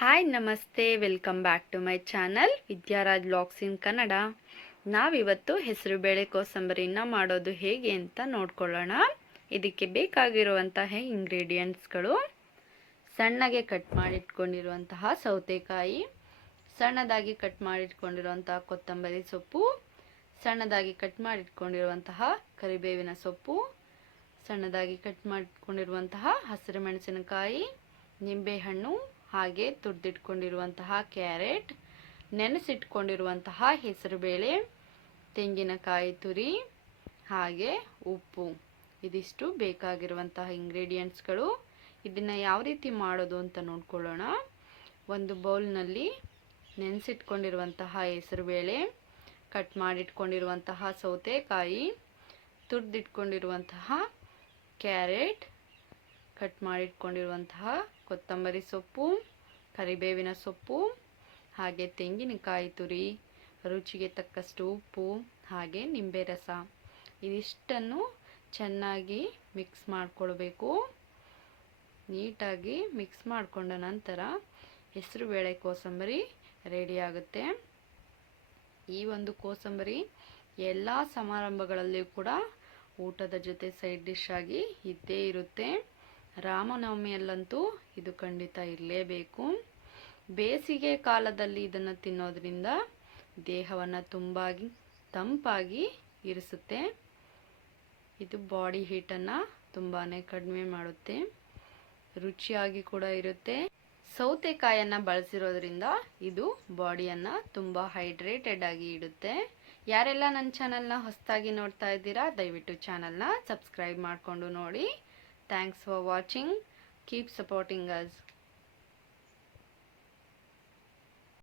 Hi ನಮಸ್ತೆ. Welcome back to my channel Vidyaraj blogs in Kannada ನಾವಿವತ್ತು ಹೆಸರು ಬೇಳೆ ಕೋಸಂಬರಿನ ಮಾಡೋದು ಹೇಗೆ ಅಂತ ನೋಡ್ಕೊಳ್ಳೋಣ. ಇದಕ್ಕೆ ಬೇಕಾಗಿರುವಂತಹ ಇಂಗ್ರೀಡಿಯೆಂಟ್ಸ್ಗಳು ಸಣ್ಣಗೆ ಕಟ್ ಮಾಡಿಟ್ಕೊಂಡಿರುವಂತಹ ಸೌತೆಕಾಯಿ, ಸಣ್ಣದಾಗಿ ಕಟ್ ಮಾಡಿಟ್ಕೊಂಡಿರುವಂತಹ ಕೊತ್ತಂಬರಿ ಸೊಪ್ಪು, ಸಣ್ಣದಾಗಿ ಕಟ್ ಮಾಡಿಟ್ಕೊಂಡಿರುವಂತಹ ಕರಿಬೇವಿನ ಸೊಪ್ಪು, ಸಣ್ಣದಾಗಿ ಕಟ್ ಮಾಡಿಟ್ಕೊಂಡಿರುವಂತಹ ಹಸಿರು ಮೆಣಸಿನಕಾಯಿ, ನಿಂಬೆಹಣ್ಣು ಹಾಗೆ ತುರಿದಿಟ್ಕೊಂಡಿರುವಂತಹ ಕ್ಯಾರೆಟ್, ನೆನೆಸಿಟ್ಕೊಂಡಿರುವಂತಹ ಹೆಸರುಬೇಳೆ, ತೆಂಗಿನಕಾಯಿ ತುರಿ, ಹಾಗೆ ಉಪ್ಪು. ಇದಿಷ್ಟು ಬೇಕಾಗಿರುವಂತಹ ಇಂಗ್ರೀಡಿಯೆಂಟ್ಸ್ಗಳು. ಇದನ್ನು ಯಾವ ರೀತಿ ಮಾಡೋದು ಅಂತ ನೋಡ್ಕೊಳ್ಳೋಣ. ಒಂದು ಬೌಲ್ನಲ್ಲಿ ನೆನೆಸಿಟ್ಕೊಂಡಿರುವಂತಹ ಹೆಸರುಬೇಳೆ, ಕಟ್ ಮಾಡಿಟ್ಕೊಂಡಿರುವಂತಹ ಸೌತೆಕಾಯಿ, ತುರಿದಿಟ್ಕೊಂಡಿರುವಂತಹ ಕ್ಯಾರೆಟ್ ಕಟ್ ಮಾಡಿಟ್ಕೊಂಡಿರುವಂತಹ ಕೊತ್ತಂಬರಿ ಸೊಪ್ಪು, ಕರಿಬೇವಿನ ಸೊಪ್ಪು, ಹಾಗೆ ತೆಂಗಿನಕಾಯಿ ತುರಿ, ರುಚಿಗೆ ತಕ್ಕಷ್ಟು ಉಪ್ಪು, ಹಾಗೆ ನಿಂಬೆ ರಸ ಇದಿಷ್ಟನ್ನು ಚೆನ್ನಾಗಿ ಮಿಕ್ಸ್ ಮಾಡಿಕೊಳ್ಬೇಕು. ನೀಟಾಗಿ ಮಿಕ್ಸ್ ಮಾಡಿಕೊಂಡ ನಂತರ ಹೆಸರು ಬೇಳೆ ಕೋಸಂಬರಿ ರೆಡಿಯಾಗುತ್ತೆ ಈ ಒಂದು ಕೋಸಂಬರಿ ಎಲ್ಲ ಸಮಾರಂಭಗಳಲ್ಲಿಯೂ ಕೂಡ ಊಟದ ಜೊತೆ ಸೈಡ್ ಡಿಶ್ ಆಗಿ ಇದ್ದೇ ಇರುತ್ತೆ. ರಾಮನವಮಿಯಲ್ಲಂತೂ ಇದು ಖಂಡಿತ ಇರಲೇಬೇಕು. ಬೇಸಿಗೆ ಕಾಲದಲ್ಲಿ ಇದನ್ನು ತಿನ್ನೋದ್ರಿಂದ ದೇಹವನ್ನು ತುಂಬಾಗಿ, ತಂಪಾಗಿ ಇರಿಸುತ್ತೆ. ಇದು ಬಾಡಿ ಹೀಟನ್ನು ತುಂಬಾ ಕಡಿಮೆ ಮಾಡುತ್ತೆ. ರುಚಿಯಾಗಿ ಕೂಡ ಇರುತ್ತೆ. ಸೌತೆಕಾಯನ್ನು ಬಳಸಿರೋದ್ರಿಂದ ಇದು ಬಾಡಿಯನ್ನು ತುಂಬ ಹೈಡ್ರೇಟೆಡ್ ಆಗಿ ಇಡುತ್ತೆ. ಯಾರೆಲ್ಲ ನನ್ನ ಚಾನಲ್ನ ಹೊಸದಾಗಿ ನೋಡ್ತಾ ಇದ್ದೀರಾ, ದಯವಿಟ್ಟು ಚಾನಲ್ನ ಸಬ್ಸ್ಕ್ರೈಬ್ ಮಾಡಿಕೊಂಡು ನೋಡಿ. Thanks for watching. Keep supporting us.